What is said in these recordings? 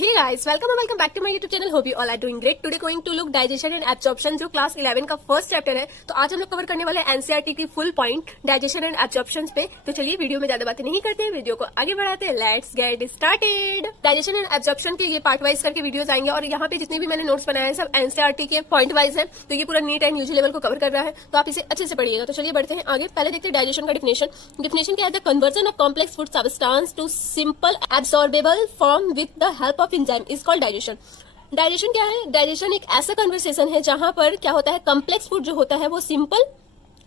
Hey guys, welcome back to my YouTube channel. Hope you all are doing great. Today going to look digestion and absorption जो class 11 का first chapter है. तो आज हम लोग cover करने वाले एनसीईआरटी की full point digestion and absorption पे. तो चलिए वीडियो में ज्यादा बातें नहीं करते हैं, वीडियो को आगे बढ़ाते हैं. Let's get started. Digestion and absorption के ये पार्ट वाइज करके वीडियोस आएंगे और यहाँ पे जितने भी मैंने नोट्स बनाए हैं सब एनसीईआरटी के पॉइंट वाइज है. तो ये पूरा नीट एंड यूजी लेवल को कवर कर रहा है, तो आप इसे अच्छे से पढ़िएगा. तो चलिए बढ़ते हैं आगे. पहले देखते हैं डाइजेशन का डिफिनेशन क्या है. The conversion of complex food substance to simple absorbable form with the help of enzyme is called digestion. Digestion क्या है? डाइजेशन एक ऐसा कन्वर्सेशन है जहां पर क्या होता है, कॉम्प्लेक्स फूड जो होता है वो सिंपल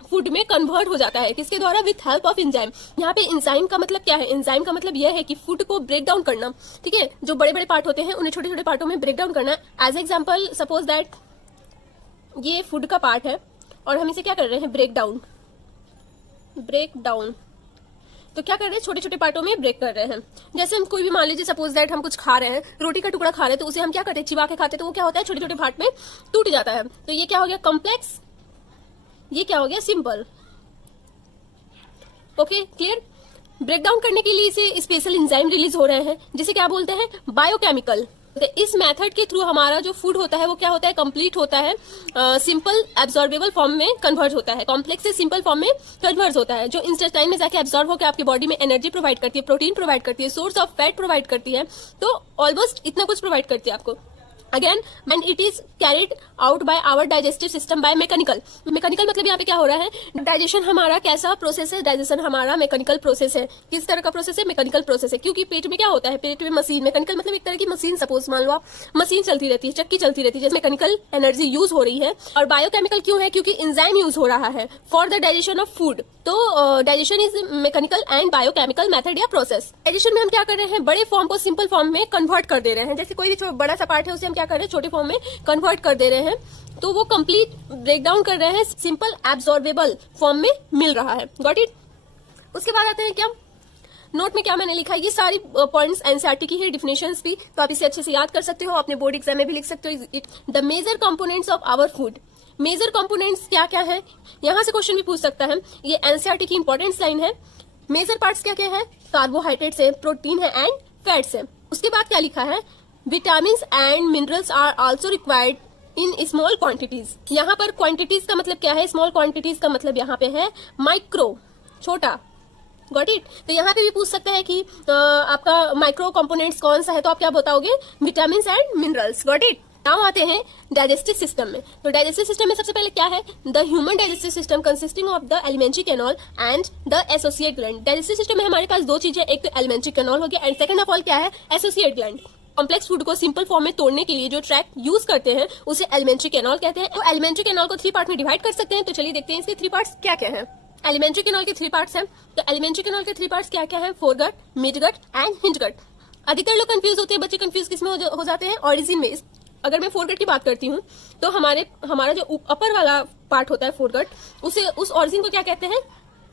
फूड में कन्वर्ट हो जाता है. किसके द्वारा? With help of enzyme. यहाँ पे एंजाइम का मतलब क्या है? एंजाइम का मतलब यह है कि फूड को ब्रेक डाउन करना. ठीक है, जो बड़े बड़े पार्ट होते हैं उन्हें छोटे छोटे पार्टों में ब्रेक डाउन करना. एज एग्जाम्पल सपोज दैट ये फूड का पार्ट है और हम इसे क्या कर रहे हैं? Break down. तो क्या कर रहे हैं? छोटे छोटे पार्टों में ब्रेक कर रहे हैं. जैसे हम कोई भी मान लीजिए सपोज दैट हम कुछ खा रहे हैं, रोटी का टुकड़ा खा रहे हैं, तो उसे हम क्या करते हैं? चिबा के खाते हैं. तो वो क्या होता है? छोटे छोटे पार्ट में टूट जाता है. तो ये क्या हो गया? कॉम्प्लेक्स. ये क्या हो गया? Simple. Okay, clear. Break down करने के लिए इसे स्पेशल एंजाइम रिलीज हो रहे हैं जिसे क्या बोलते हैं? बायोकेमिकल. तो इस मेथड के थ्रू हमारा जो फूड होता है वो क्या होता है? कंप्लीट होता है, सिंपल एब्जॉर्बेबल फॉर्म में कन्वर्ट होता है. कॉम्प्लेक्स से सिंपल फॉर्म में कन्वर्ट होता है, जो इंटेस्टाइन में जाके एब्जॉर्ब होकर आपकी बॉडी में एनर्जी प्रोवाइड करती है, प्रोटीन प्रोवाइड करती है, सोर्स ऑफ फैट प्रोवाइड करती है. तो ऑलमोस्ट इतना कुछ प्रोवाइड करती है आपको. Again and it is carried out by our digestive system by mechanical. मतलब यहाँ पे क्या हो रहा है? डाइजेशन हमारा कैसा प्रोसेस है? डाइजेशन हमारा मैकेनिकल प्रोसेस है. किस तरह का प्रोसेस है? मैकेनिकल प्रोसेस है. क्योंकि पेट में क्या होता है? पेट में मशीन. मैकेनिकल मतलब एक तरह की मशीन. सपोज मान लो आप मशीन चलती रहती है, चक्की चलती रहती है, जैसे मैकेनिकल एनर्जी यूज हो रही है. और बायोकेमिकल क्यों है? क्योंकि एंजाइम यूज हो रहा है for the digestion of food. तो digestion is mechanical and biochemical method या प्रोसेस. डाइजेशन में हम क्या कर रहे हैं? बड़े फॉर्म को सिंपल फॉर्म में कन्वर्ट कर दे रहे हैं. जैसे कोई भी बड़ा सा पार्ट है उसे हम क्या कर रहे हैं? छोटे फॉर्म में कन्वर्ट कर दे रहे हैं. तो वो कंप्लीट ब्रेक डाउन कर रहे हैं, सिंपल एब्सॉर्बेबल फॉर्म में मिल रहा है. Got it. उसके बाद आते हैं क्या नोट में क्या मैंने लिखा है. ये सारी पॉइंट्स एनसीईआरटी की है, डिफिनेशंस भी. तो आप इसे अच्छे से याद कर सकते हो, अपने बोर्ड एग्जाम में भी लिख सकते हो. The major components of our food. Major components क्या क्या है? यहां से क्वेश्चन भी पूछ सकता है. ये एनसीईआरटी की इंपॉर्टेंट लाइन है. मेजर पार्ट्स क्या क्या है? कार्बोहाइड्रेट्स है, प्रोटीन है एंड फैट्स है. उसके बाद क्या लिखा है? Vitamins and minerals are also required in small quantities. यहाँ पर क्वांटिटीज का मतलब क्या है? स्मॉल क्वांटिटीज का मतलब यहाँ पे है माइक्रो, छोटा. Got it. तो यहाँ पे भी पूछ सकता है कि आपका माइक्रो कंपोनेंट्स कौन सा है, तो आप क्या बताओगे? Vitamins and minerals. Got it. Now आते हैं डाइजेस्टिव सिस्टम में. तो डाइजेस्टिव सिस्टम में सबसे पहले क्या है? The human digestive system consisting of the alimentary canal and the associate gland. Digestive system में हमारे पास दो चीजें, एक तो एलिमेंट्री कैनल हो गया एंड सेकंड ऑफ ऑल क्या है? Associate gland. कॉम्प्लेक्स फूड को सिंपल फॉर्म में तोड़ने के लिए जो ट्रैक यूज करते हैं उसे एलिमेंट्री कैनल कहते हैं. तो एलिमेंट्री कैनल को 3 पार्ट में डिवाइड कर सकते हैं. तो चलिए देखते हैं इसके 3 पार्ट्स क्या क्या है. एलिमेंट्री कैनल के 3 पार्ट्स हैं. तो एलिमेंट्री कैनल के 3 पार्ट्स क्या क्या है? Foregut, midgut and hindgut. अधिकतर लोग कंफ्यूज होते हैं, बच्चे कंफ्यूज किसमें हो जाते हैं? ऑरिजिन में. अगर मैं फोरगट की बात करती हूँ तो हमारा जो अपर वाला पार्ट होता है फोरगट, उस ऑरिजिन को क्या कहते हैं?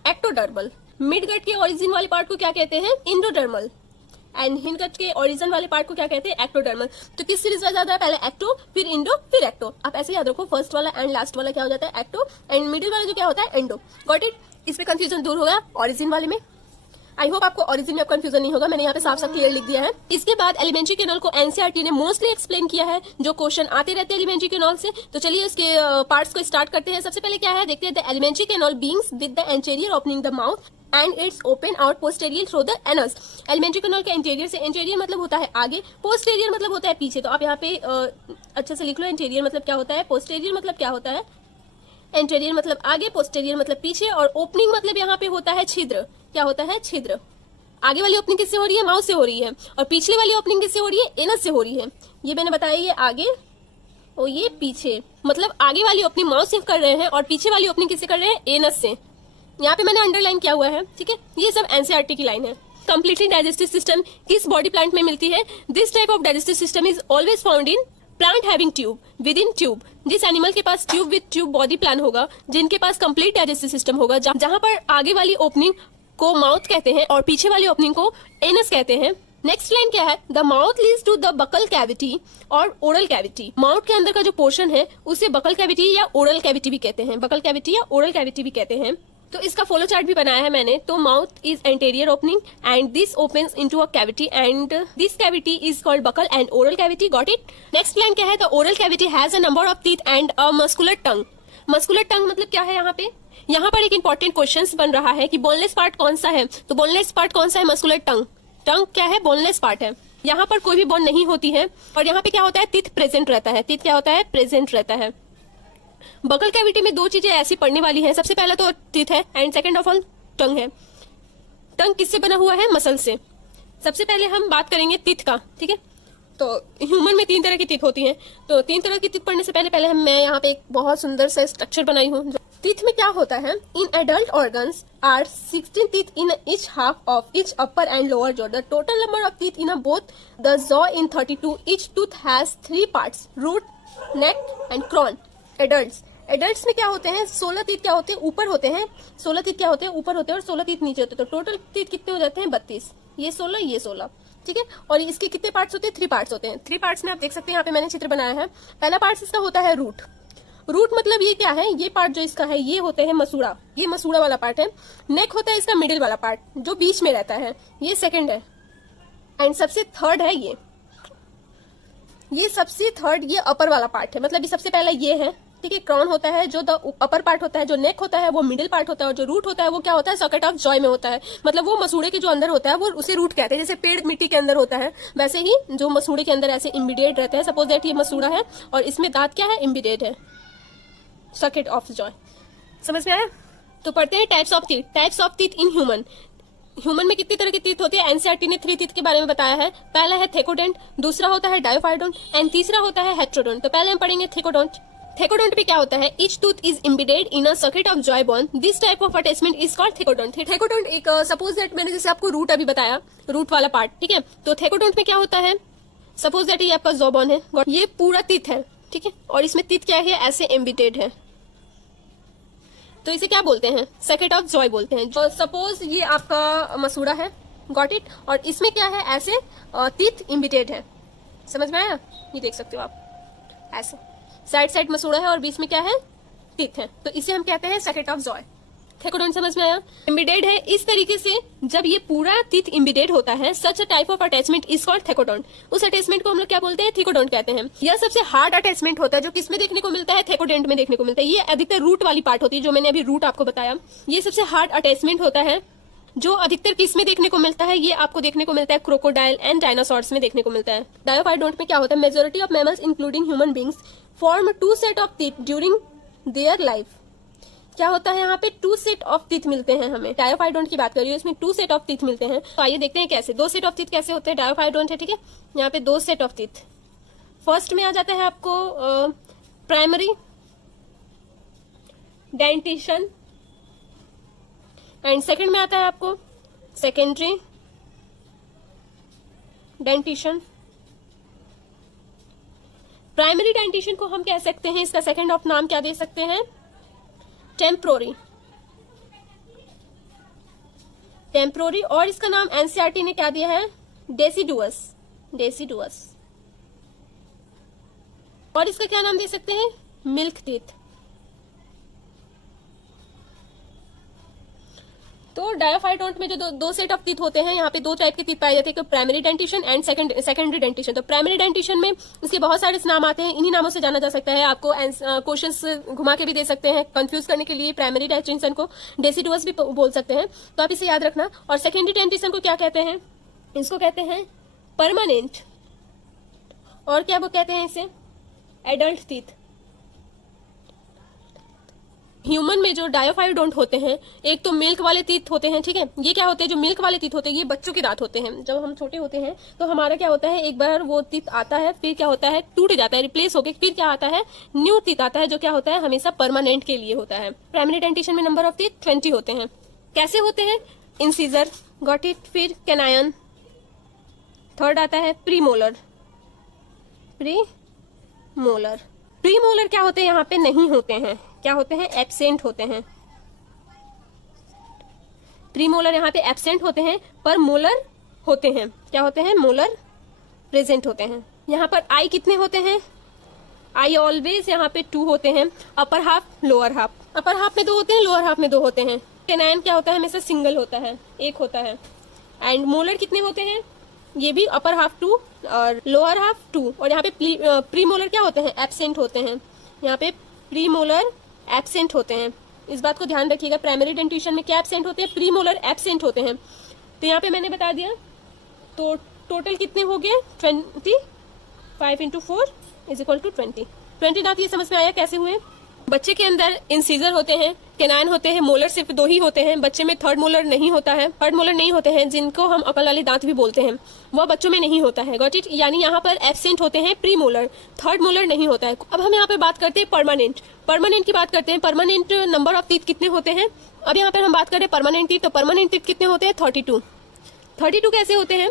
एक्टोडर्मल. मिडगट के ऑरिजिन वाले पार्ट को क्या कहते हैं? इंडोडर्मल. एंड हिंडगट के ओरिजिन वाले पार्ट को क्या कहते हैं? एक्टोडर्मल. तो किस सीरीज में जाता है? पहले एक्टो, फिर इंडो, फिर एक्टो. आप ऐसे याद रखो, फर्स्ट वाला एंड लास्ट वाला क्या हो जाता है? एक्टो. एंड मिडिल वाला जो क्या होता है? एंडो. Got it. इसमें कंफ्यूजन दूर होगा ओरिजिन वाले में. आई होप आपको ओरिजिन में कंफ्यूजन नहीं होगा, मैंने यहाँ पे साफ साफ क्लियर लिख दिया है. इसके बाद एलिमेंट्री कैनल को एनसीईआरटी ने मोस्टली एक्सप्लेन किया है, जो क्वेश्चन आते रहते हैं एलिमेंट्री कैनल से. तो चलिए इसके पार्ट्स को स्टार्ट करते हैं. सबसे पहले क्या है देखते हैं. The alimentary canal beings with the anterior opening the mouth and its open out posterior through the anus. Alimentary canal के इंटीरियर से, इंटीरियर मतलब होता है आगे, पोस्टेरियर मतलब होता है पीछे. तो आप यहाँ पे अच्छे से लिख लो. इंटीरियर मतलब क्या होता है? पोस्टेरियर मतलब क्या होता है? इंटीरियर मतलब आगे, पोस्टेरियर मतलब पीछे. और ओपनिंग मतलब यहाँ पे होता है छिद्र. क्या होता है? छिद्र. आगे वाली ओपनिंग किससे हो रही है? माउथ से हो रही है. और पिछले वाली ओपनिंग किससे हो रही है? एनस से हो रही है. ये मैंने बताया, ये आगे और ये पीछे. मतलब आगे वाली ओपनिंग माउथ से कर रहे हैं और पीछे वाली ओपनिंग किससे कर रहे हैं? एनस से. यहाँ पे मैंने अंडरलाइन किया हुआ है. ठीक है, ये सब एनसीईआरटी की लाइन है. कंप्लीटली डाइजेस्टिव सिस्टम किस बॉडी प्लांट में मिलती है? This type of digestive system is always found in plant having tube within tube. जिस एनिमल के पास tube with tube body plan होगा, जिनके पास कंप्लीट डाइजेस्टिव सिस्टम होगा, जहां पर आगे वाली ओपनिंग को माउथ कहते हैं और पीछे वाली ओपनिंग को एनस कहते हैं. नेक्स्ट लाइन क्या है? The mouth leads to the buccal cavity और ओरल कैविटी. माउथ के अंदर का जो पोर्शन है उसे बकल कैविटी या ओरल कैविटी भी कहते हैं. बकल कैविटी या ओरल कैविटी भी कहते हैं. तो इसका फ्लो चार्ट भी बनाया है मैंने। तो mouth is anterior opening and this opens into a cavity and this cavity is called buccal and oral cavity. Got it. Next line क्या है? The oral cavity has a number of teeth and a muscular tongue. Muscular tongue मतलब क्या है? यहाँ पर एक important question बन रहा है कि बोनलेस पार्ट कौन सा है। तो बोनलेस पार्ट कौन सा है? मस्कुलर टंग। टंग क्या है? बोनलेस पार्ट है। यहाँ पर कोई भी बोन नहीं होती है और यहाँ पे क्या होता है? टीथ प्रेजेंट रहता है। टीथ क्या होता है? प्रेजेंट रहता है। बकल कैविटी में दो चीजें ऐसी पढ़ने वाली हैं। सबसे पहला तो टीथ है एंड सेकंड ऑफ ऑल टंग है। टंग किससे बना हुआ है? मसल से। सबसे पहले हम बात करेंगे टीथ का, ठीक है। तो ह्यूमन में 3 तरह की टीथ होती हैं। तो 3 तरह की टीथ पढ़ने से पहले मैं यहाँ पे एक बहुत सुंदर सा स्ट्रक्चर बनाई हूँ। टीथ में क्या होता है? In adult organs are 16 teeth in each half of each upper and lower jaw. The total number of teeth in both the jaw in 32। Each tooth has 3 parts, root, neck and crown. Adults में क्या होते हैं? 16 teeth क्या होते हैं? ऊपर होते हैं। 16 टीथ क्या होते हैं? ऊपर होते हैं और 16 टीथ नीचे होते हैं। तो टोटल टीथ कितने हो जाते हैं? 32। ये 16, ये 16, ठीक है। और इसके कितने पार्ट्स होते हैं? 3 पार्ट्स होते हैं। 3 पार्ट्स में आप देख सकते हैं, यहाँ पे मैंने चित्र बनाया है। पहला पार्ट इसका होता है रूट। रूट मतलब ये क्या है? ये पार्ट जो इसका है ये होते हैं मसूड़ा। ये मसूड़ा वाला पार्ट है। नेक होता है इसका मिडिल वाला पार्ट जो बीच में रहता है, ये सेकंड है। एंड सबसे थर्ड है ये सबसे थर्ड, ये अपर वाला पार्ट है। मतलब ये सबसे पहला ये है, ठीक है। क्रॉन होता है जो द अपर पार्ट होता है, जो नेक होता है वो मिडिल पार्ट होता है, और जो रूट होता है वो क्या होता है? सॉकेट ऑफ जॉय में होता है। मतलब वो मसूड़े के जो अंदर होता है वो उसे रूट कहते हैं। जैसे पेड़ मिट्टी के अंदर होता है वैसे ही जो मसूड़े के अंदर ऐसे इम्बिडेड रहते हैं। सपोज दैट ये मसूड़ा है और इसमें दांत क्या है? इम्बिडेड है, सॉकेट ऑफ जॉय। समझ में आया? तो पढ़ते हैं types of teeth. Types of teeth in human में कितनी तरह की टीथ होती है? एनसीईआरटी ने 3 टीथ के बारे में बताया है। पहला है थेकोडेंट, दूसरा होता है डायोफाइडोंट एंड तीसरा होता है हेट्रोडोंट। तो पहले हम पढ़ेंगे थेकोडोंट। थेकोडोंट पे क्या होता है? Each tooth is embedded in a socket of jaw bone. This type of attachment is called thecodont. Thecodont एक सपोज दैट मैंने जैसे आपको रूट अभी बताया, रूट वाला पार्ट, ठीक है। तो थेकोडोंट में क्या होता है? सपोज दैट ये आपका जॉ बोन है, ये पूरा टीथ है, ठीक है। और इसमें टीथ क्या है? ऐसे इम्बिडेड है। तो इसे क्या बोलते हैं? सर्किट ऑफ जॉय बोलते हैं। जो सपोज ये आपका मसूड़ा है, गॉट इट, और इसमें क्या है? ऐसे टीथ इम्बिडेड है। समझ में आया? ये देख सकते हो आप, ऐसे साइड मसूड़ा है और बीच में क्या है? टीथ है। तो इसे हम कहते हैं सर्किट ऑफ जॉय। थेकोडोंट समझ में आया? इम्बिडेड है इस तरीके से, जब ये पूरा टीथ इम्बिडेड होता है, such a type of attachment is called thecodont. उस अटैचमेंट को हम लोग क्या बोलते हैं? थेकोडोंट कहते हैं। यह सबसे हार्ड अटैचमेंट होता है जो किसमें देखने को मिलता है? थेकोडेंट में देखने को मिलता है। ये अधिकतर रूट वाली पार्ट होती है, जो मैंने अभी रूट आपको बताया। ये सबसे हार्ड अटैचमेंट होता है जो अधिकतर किस में देखने को मिलता है? ये आपको देखने को मिलता है क्रोकोडाइल एंड डायनासोर्स में देखने को मिलता है। डायोफाइडोंट में क्या होता है? Majority of mammals including human beings form 2 set of teeth during their life. क्या होता है? यहाँ पे 2 सेट ऑफ टीथ मिलते हैं हमें। डायोफाइडोंट की बात कर रही हूँ, इसमें 2 सेट ऑफ टीथ मिलते हैं। तो आइए देखते हैं कैसे 2 सेट ऑफ टीथ कैसे होते हैं। डायोफाइडोंट है, ठीक है। यहाँ पे 2 सेट ऑफ टीथ। फर्स्ट में आ जाता है आपको प्राइमरी डेंटिशन एंड सेकंड में आता है आपको सेकेंडरी डेंटिशन। प्राइमरी डेंटिशन को हम कह सकते हैं, इसका सेकंड ऑफ नाम क्या दे सकते हैं? टेम्पोरी। और इसका नाम एनसीईआरटी ने क्या दिया है? डेसिडुअस। और इसका क्या नाम दे सकते हैं? Milk teeth. तो डायोफाइडोंट में जो दो सेट ऑफ टीथ होते हैं, यहाँ पे 2 टाइप के टीथ पाए जाते हैं, primary dentition and secondary dentition. तो प्राइमरी डेंटिशन में इसके बहुत सारे नाम आते हैं, इन्हीं नामों से जाना जा सकता है। आपको क्वेश्चंस घुमा के भी दे सकते हैं कंफ्यूज करने के लिए। प्राइमरी डेंटिशन को डेसिडुअस भी बोल सकते हैं, तो आप इसे याद रखना। और सेकेंडरी डेंटिशन को क्या कहते हैं? इसको कहते हैं परमानेंट। और क्या वो कहते हैं इसे? Adult teeth. ह्यूमन में जो डायोफाइडोंट होते हैं, एक तो मिल्क वाले टीथ होते हैं, ठीक है। ये क्या होते हैं? जो मिल्क वाले टीथ होते हैं ये बच्चों के दांत होते हैं। जब हम छोटे होते हैं तो हमारा क्या होता है? एक बार वो टीथ आता है, फिर क्या होता है? टूट जाता है, रिप्लेस होके फिर क्या आता है? न्यू टीथ आता है, जो क्या होता है? हमेशा परमानेंट के लिए होता है। प्राइमरी डेंटिशन में नंबर ऑफ टीथ 20 होते हैं। कैसे होते हैं? Incisor, got it. फिर कैनायन, थर्ड आता है प्रीमोलर। प्रीमोलर क्या होते हैं? यहाँ पे नहीं होते हैं। क्या होते हैं? एब्सेंट होते हैं। प्रीमोलर यहाँ पे एब्सेंट होते हैं, पर मोलर होते हैं। क्या होते हैं? मोलर प्रेजेंट होते हैं। यहाँ पर आई कितने होते हैं? आई ऑलवेज यहाँ पे 2 होते हैं। Upper half, lower half. Upper half में 2 होते हैं, लोअर हाफ में 2 होते हैं। कैनाइन क्या होता है, हमेशा सिंगल होता है, एक होता है। एंड मोलर कितने होते हैं, ये भी अपर हाफ 2 और लोअर हाफ 2। और यहाँ पे प्री मोलर क्या होते हैं, एब्सेंट होते हैं। यहाँ पे प्री मोलर एब्सेंट होते हैं, इस बात को ध्यान रखिएगा। प्राइमरी डेंटिशन में क्या एब्सेंट होते हैं, प्री मोलर एब्सेंट होते हैं। तो यहाँ पे मैंने बता दिया। तो टोटल कितने हो गए, 25 इंटू 4 इज इक्वल टू 20 दांत। ये समझ में आया कैसे हुए। बच्चे के अंदर इंसीजर होते हैं, कैनाइन होते हैं, मोलर सिर्फ 2 ही होते हैं। बच्चे में थर्ड मोलर नहीं होता है, थर्ड मोलर नहीं होते हैं, जिनको हम अकल वाले दांत भी बोलते हैं, वह बच्चों में नहीं होता है। Got it. यानी यहाँ पर एब्सेंट होते हैं प्री मोलर, थर्ड मोलर नहीं होता है। अब हम यहाँ पे बात करते हैं परमानेंट की बात करते हैं। परमानेंट नंबर ऑफ टीथ कितने होते हैं। अब यहाँ पर हम बात करें परमानेंट टीथ, तो परमानेंट टीथ कितने होते हैं, 32 कैसे होते हैं।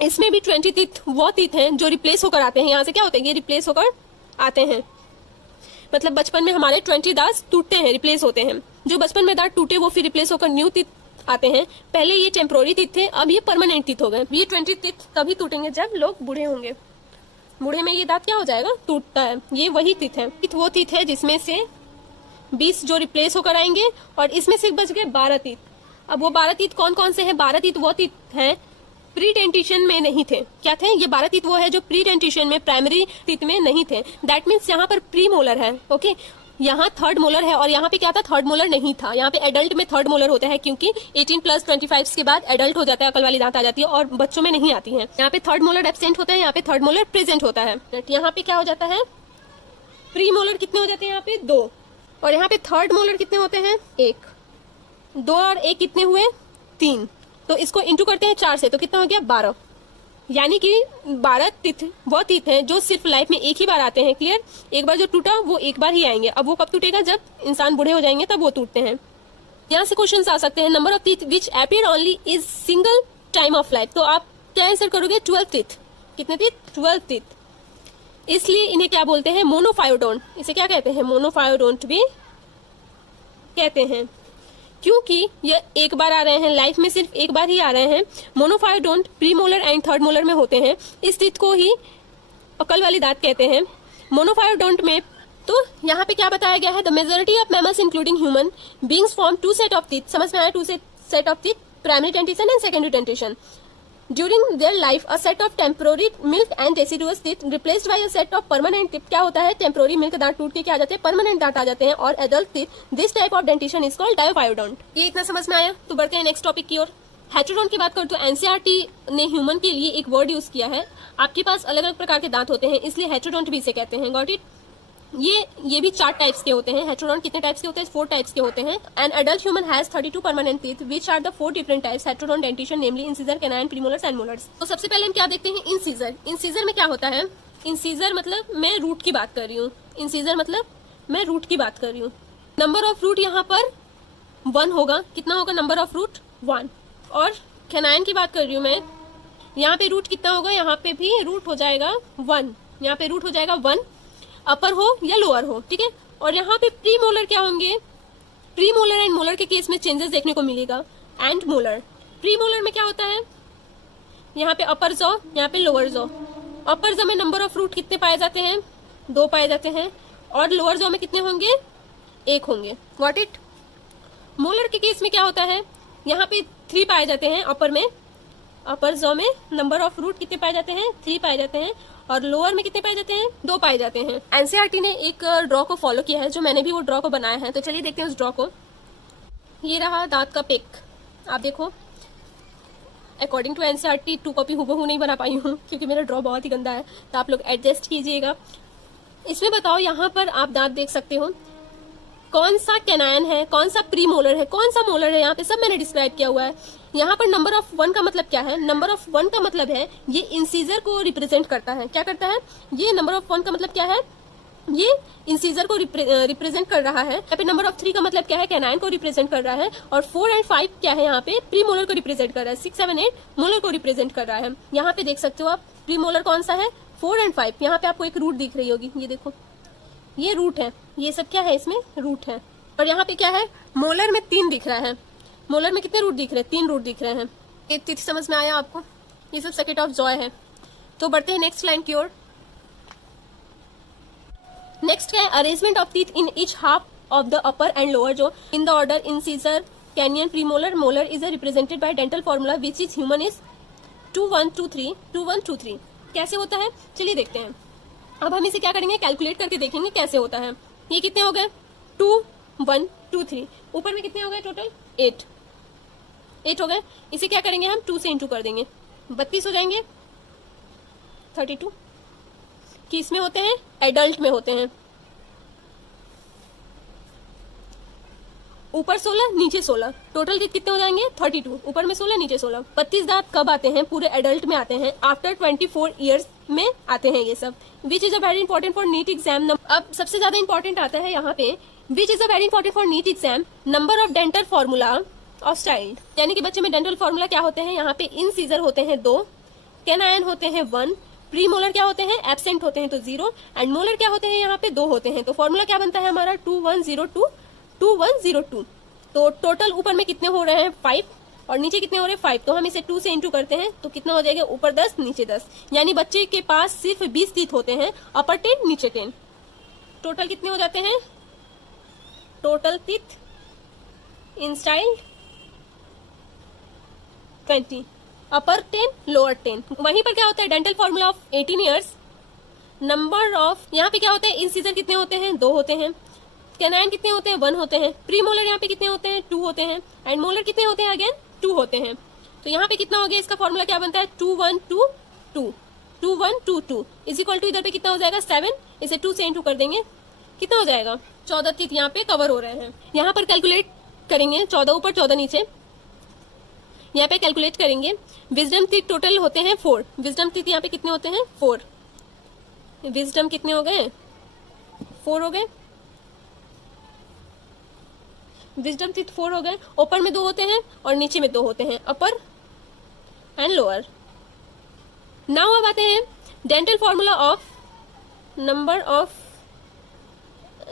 इसमें भी 20 टीथ वो टीथ हैं जो रिप्लेस होकर आते हैं। यहाँ से क्या होते हैं, ये रिप्लेस होकर आते हैं। मतलब बचपन में हमारे 20 दांत टूटते हैं, रिप्लेस होते हैं। जो बचपन में दांत टूटे वो फिर रिप्लेस होकर न्यू टीथ आते हैं। पहले ये टेम्पोररी टीथ थे, अब ये परमानेंट टीथ हो गए। ये 20 टीथ तभी टूटेंगे जब लोग बूढ़े होंगे। बूढ़े में ये दांत क्या हो जाएगा, टूटता है। ये वही टीथ है। वो टीथ है जिसमें से 20 जो रिप्लेस होकर आएंगे और इसमें से बच गए 12 टीथ। अब वो 12 टीथ कौन कौन से हैं, 12 टीथ वो टीथ हैं प्री डेंटिशन में नहीं थे। क्या थे, ये 12 टीथ वो है जो प्री डेंटिशन में, प्राइमरी टीथ में नहीं थे। दैट मीन्स यहाँ पर प्री मोलर है। ओके, यहाँ थर्ड मोलर है और यहाँ पे क्या था, थर्ड मोलर नहीं था। यहाँ पे एडल्ट में थर्ड मोलर होता है, क्योंकि 18 + 25 के बाद एडल्ट हो जाता है, अकल वाली दांत आ जाती है और बच्चों में नहीं आती है। यहाँ पे थर्ड मोलर एब्सेंट होता है, यहाँ पे थर्ड मोलर प्रेजेंट होता है। यहाँ पे क्या हो जाता है, प्री मोलर कितने हो जाते हैं, यहाँ पे 2। और यहाँ पे थर्ड मोलर कितने होते हैं, 1। 2 और 1 कितने हुए, 3। तो इसको इंटू करते हैं 4 से, तो कितना हो गया, 12। यानी कि 12 टीथ वो टीथ हैं जो सिर्फ लाइफ में एक ही बार आते हैं। क्लियर। एक बार जो टूटा वो एक बार ही आएंगे। अब वो कब टूटेगा, जब इंसान बूढ़े हो जाएंगे तब वो टूटते हैं। यहाँ से क्वेश्चन आ सकते हैं, number of teeth which appear only is single time of life. तो आप क्या आंसर करोगे, 12 टीथ। कितने टीथ, 12 टीथ। इसलिए इन्हें क्या बोलते हैं, मोनोफायोडोंट। इसे क्या कहते हैं, मोनोफायोडोंट भी कहते हैं, क्योंकि ये एक बार आ रहे हैं, लाइफ में सिर्फ एक बार ही आ रहे हैं। मोनोफायोडोंट pre molar and third molar में होते हैं। इस टीथ को ही अकल वाली दांत कहते हैं। मोनोफायोडोंट में तो यहाँ पे क्या बताया गया है, the majority of mammals including human beings form 2 set of teeth. समझ में आया, 2 set of teeth, primary dentition and secondary dentition. During their life, a set of temporary milk and deciduous teeth replaced by a set of permanent teeth। क्या होता है, temporary milk दांत टूट के क्या आ जाते हैं, परमानेंट दांत आ जाते हैं। और adult teeth, this type of dentition is called diphyodont. ये इतना समझ में आया। तो बढ़ते हैं नेक्स्ट टॉपिक की ओर। हेटेरोडोंट की बात करूं तो एनसीईआरटी ने ह्यूमन के लिए एक वर्ड यूज किया है। आपके पास अलग अलग प्रकार के दांत होते हैं, इसलिए हेटेरोडोंट भी इसे कहते हैं। Got it. ये भी 4 टाइप्स के होते हैं। हेटेरोडोंट कितने टाइप्स के होते हैं, 4 टाइप्स के होते हैं। An adult human has 32 permanent teeth which are the 4 different types heterodont dentition, namely incisor, canine, premolars and molars. तो सबसे पहले हम क्या देखते हैं, इंसिजर। इंसिजर में क्या होता है, इंसिजर मतलब मैं रूट की बात कर रही हूँ। इंसिजर मतलब मैं रूट की बात कर रही हूँ। नंबर ऑफ रूट यहाँ पर 1 होगा। कितना होगा नंबर ऑफ रूट, 1। और कैनाइन की बात कर रही हूँ मैं, यहाँ पे रूट कितना होगा, यहाँ पे भी रूट हो जाएगा 1। यहाँ पे रूट हो जाएगा 1, अपर हो या लोअर हो, ठीक है। और यहाँ पे प्री मोलर क्या होंगे, प्री मोलर एंड मोलर के केस में चेंजेस देखने को मिलेगा। एंड मोलर, प्री मोलर में क्या होता है, यहाँ पे अपर जॉ, यहाँ पे लोअर जॉ। अपर जॉ में नंबर ऑफ रूट कितने पाए जाते हैं, 2 पाए जाते हैं। और लोअर जॉ में कितने होंगे, 1 होंगे। What it. मोलर के केस में क्या होता है, यहाँ पे 3 पाए जाते हैं अपर में। अपर जॉ में नंबर ऑफ रूट कितने पाए जाते हैं, 3 पाए जाते हैं। और लोअर में कितने पाए जाते हैं, 2 पाए जाते हैं। एनसीईआरटी ने एक ड्रॉ को फॉलो किया है, जो मैंने भी वो ड्रॉ को बनाया है। तो चलिए देखते हैं उस ड्रॉ को। ये रहा दांत का पिक, आप देखो। अकॉर्डिंग टू एनसीईआरटी 2 कॉपी हूबहू नहीं बना पाई हूँ, क्योंकि मेरा ड्रॉ बहुत ही गंदा है, तो आप लोग एडजस्ट कीजिएगा। इसमें बताओ, यहाँ पर आप दांत देख सकते हो, कौन सा कैनाइन है, कौन सा प्री मोलर है, कौन सा मोलर है, यहाँ पे सब मैंने डिस्क्राइब किया हुआ है। यहाँ पर नंबर ऑफ 1 का मतलब क्या है, नंबर ऑफ 1 का मतलब है ये इंसीजर को रिप्रेजेंट करता है। क्या करता है, ये नंबर ऑफ 1 का मतलब क्या है, ये इंसीजर को रिप्रेजेंट कर रहा है। यहाँ पे नंबर ऑफ 3 का मतलब क्या है, कैनाइन को रिप्रेजेंट कर रहा है। और 4 और 5 क्या है, यहाँ पे प्री मोलर को रिप्रेजेंट कर रहा है। 6, 7, 8 मोलर को रिप्रेजेंट कर रहा है। यहाँ पे देख सकते हो आप, प्री मोलर कौन सा है, 4 और 5। यहाँ पे आपको एक रूट दिख रही होगी, ये देखो, ये रूट है। ये सब क्या है, इसमें रूट है। और यहाँ पे क्या है, मोलर में 3 दिख रहा है। मोलर में कितने रूट दिख रहे हैं, 3 रूट दिख रहे हैं। ये तिथि समझ में आया आपको, ये सब सर्किट ऑफ जॉय है। तो बढ़ते हैं नेक्स्ट लाइन की ओर। नेक्स्ट क्या है, arrangement of teeth in each half of the upper and lower jaw in the order incisor, canyon, premolar, molar is represented by dental formula which is human is 2123 2123। कैसे होता है चलिए देखते हैं। अब हम इसे क्या करेंगे, कैलकुलेट करके देखेंगे कैसे होता है। ये कितने हो गए 2123, ऊपर में कितने हो गए टोटल 8 हो गए। इसे क्या करेंगे हम 2 से इंटू कर देंगे, 32 हो जाएंगे 32। किस में होते हैं, एडल्ट में होते हैं। ऊपर 16 नीचे 16, टोटल कितने हो जाएंगे 32, ऊपर में 16 नीचे 16। 32 दांत कब आते हैं, पूरे एडल्ट में आते हैं, आफ्टर 24 ईयर्स में आते हैं ये सब। Which is a very important for NEET exam. अब सबसे ज्यादा इंपॉर्टेंट आता है यहाँ पे, which is a very important for NEET exam, number of dental formula of child. यानी कि बच्चे में डेंटल फॉर्मूला क्या होते हैं, यहाँ पे इन सीजर होते हैं 2, कैनायन होते हैं 1, प्री मोलर क्या होते हैं, एब्सेंट होते हैं तो 0, एंड मोलर क्या होते हैं, यहाँ पे 2 होते हैं। तो फॉर्मूला क्या बनता है हमारा 2102 2102। तो टोटल ऊपर में कितने हो रहे हैं 5 और नीचे कितने हो रहे हैं 5। तो हम इसे 2 से इंटू करते हैं तो कितना हो जाएगा, ऊपर 10 नीचे 10, यानी बच्चे के पास सिर्फ 20 टीथ होते हैं, अपर 10 नीचे 10। टोटल कितने हो जाते हैं, total teeth in style 20, upper 10 lower 10। वहीं पर क्या होता है, dental formula of 18 years, number of, यहाँ पे क्या होता है, इंसिजर कितने होते हैं 2 होते हैं, कैनाइन कितने होते हैं 1 होते हैं, प्री मोलर यहाँ पे कितने होते हैं 2 होते हैं, एंड मोलर कितने होते हैं अगेन 2 होते हैं। तो यहाँ पे कितना हो गया, इसका फॉर्मूला क्या बनता है 2122 इज इक्वल टू, इधर पे कितना हो जाएगा 7, इसे 2 से इंटू कर देंगे, कितना हो जाएगा 14 टीथ यहाँ पे कवर हो रहे हैं। यहाँ पर कैलकुलेट करेंगे 14 ऊपर 14 नीचे, यहाँ पे कैलकुलेट करेंगे। विजडम टीथ टोटल होते हैं 4, विजडम टीथ यहाँ पे कितने होते हैं 4, विजडम कितने हो गए 4 हो गए, विजडम टीथ 4 हो गए। ऊपर में 2 होते हैं और नीचे में 2 होते हैं, अपर एंड लोअर। नाउ अब आते हैं dental formula of, number of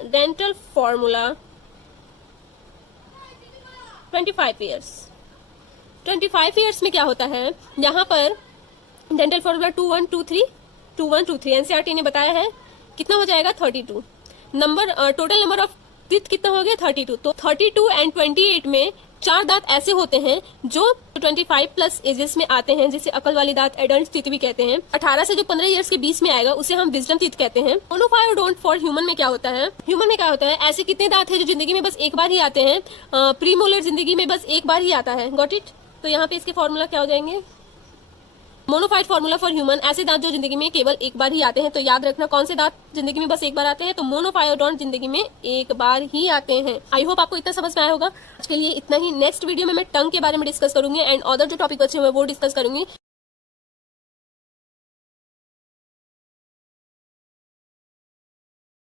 dental formula 25 years. 25 years में क्या होता है, यहाँ पर डेंटल फॉर्मूला 2123 एनसीईआरटी ने बताया है, कितना हो जाएगा 32। Number total number of teeth कितना हो गया 32। तो 32 एंड 28 में 4 दांत ऐसे होते हैं जो 25 प्लस एजेस में आते हैं, जिसे अकल वाली दांत एडल्ट टीथ भी कहते हैं। 18 से जो 15 इयर्स के बीच में आएगा उसे हम विजडम टीथ कहते हैं। मोनोफायोडोंट फॉर ह्यूमन में क्या होता है, ह्यूमन में क्या होता है, ऐसे कितने दांत हैं जो जिंदगी में बस एक बार ही आते हैं, प्रीमोलर जिंदगी में बस एक बार ही आता है, गॉट इट। तो यहाँ पे इसके फॉर्मूला क्या हो जाएंगे, मोनोफाइड फॉर्मूला फॉर ह्यूमन, ऐसे दांत जो जिंदगी में केवल एक बार ही आते हैं। तो याद रखना कौन से दांत जिंदगी में बस एक बार आते हैं, तो मोनोफायोडोंट जिंदगी में एक बार ही आते हैं। आई होप आपको इतना समझ में आया होगा। आज के लिए इतना ही। नेक्स्ट वीडियो में मैं टंग के बारे में डिस्कस करूंगी एंड अदर जो टॉपिक बचे हुए वो डिस्कस करूंगी।